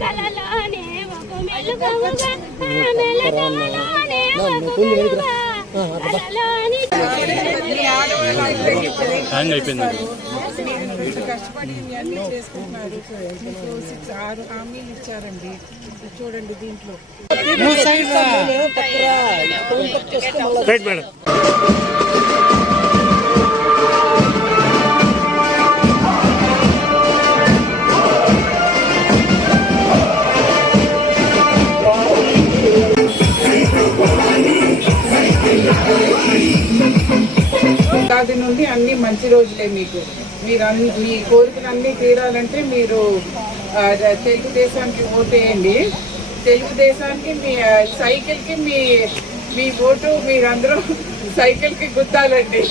కలలోనే ఒక మెలుగుగా మెలకువలోనే హ్యాంగ్ అయిపోయింది. కష్టపడి అన్ని చేసుకుంటున్నారు. మీకు 6 హామీలు ఇచ్చారండి. చూడండి దీంట్లో ఉగాది నుండి అన్ని మంచి రోజులే మీకు. మీరు మీ కోరికలన్నీ తీరాలంటే మీరు తెలుగుదేశానికి ఓటేయండి. తెలుగుదేశానికి మీ సైకిల్కి మీ ఓటు మీరందరూ సైకిల్కి గుద్దాలండి.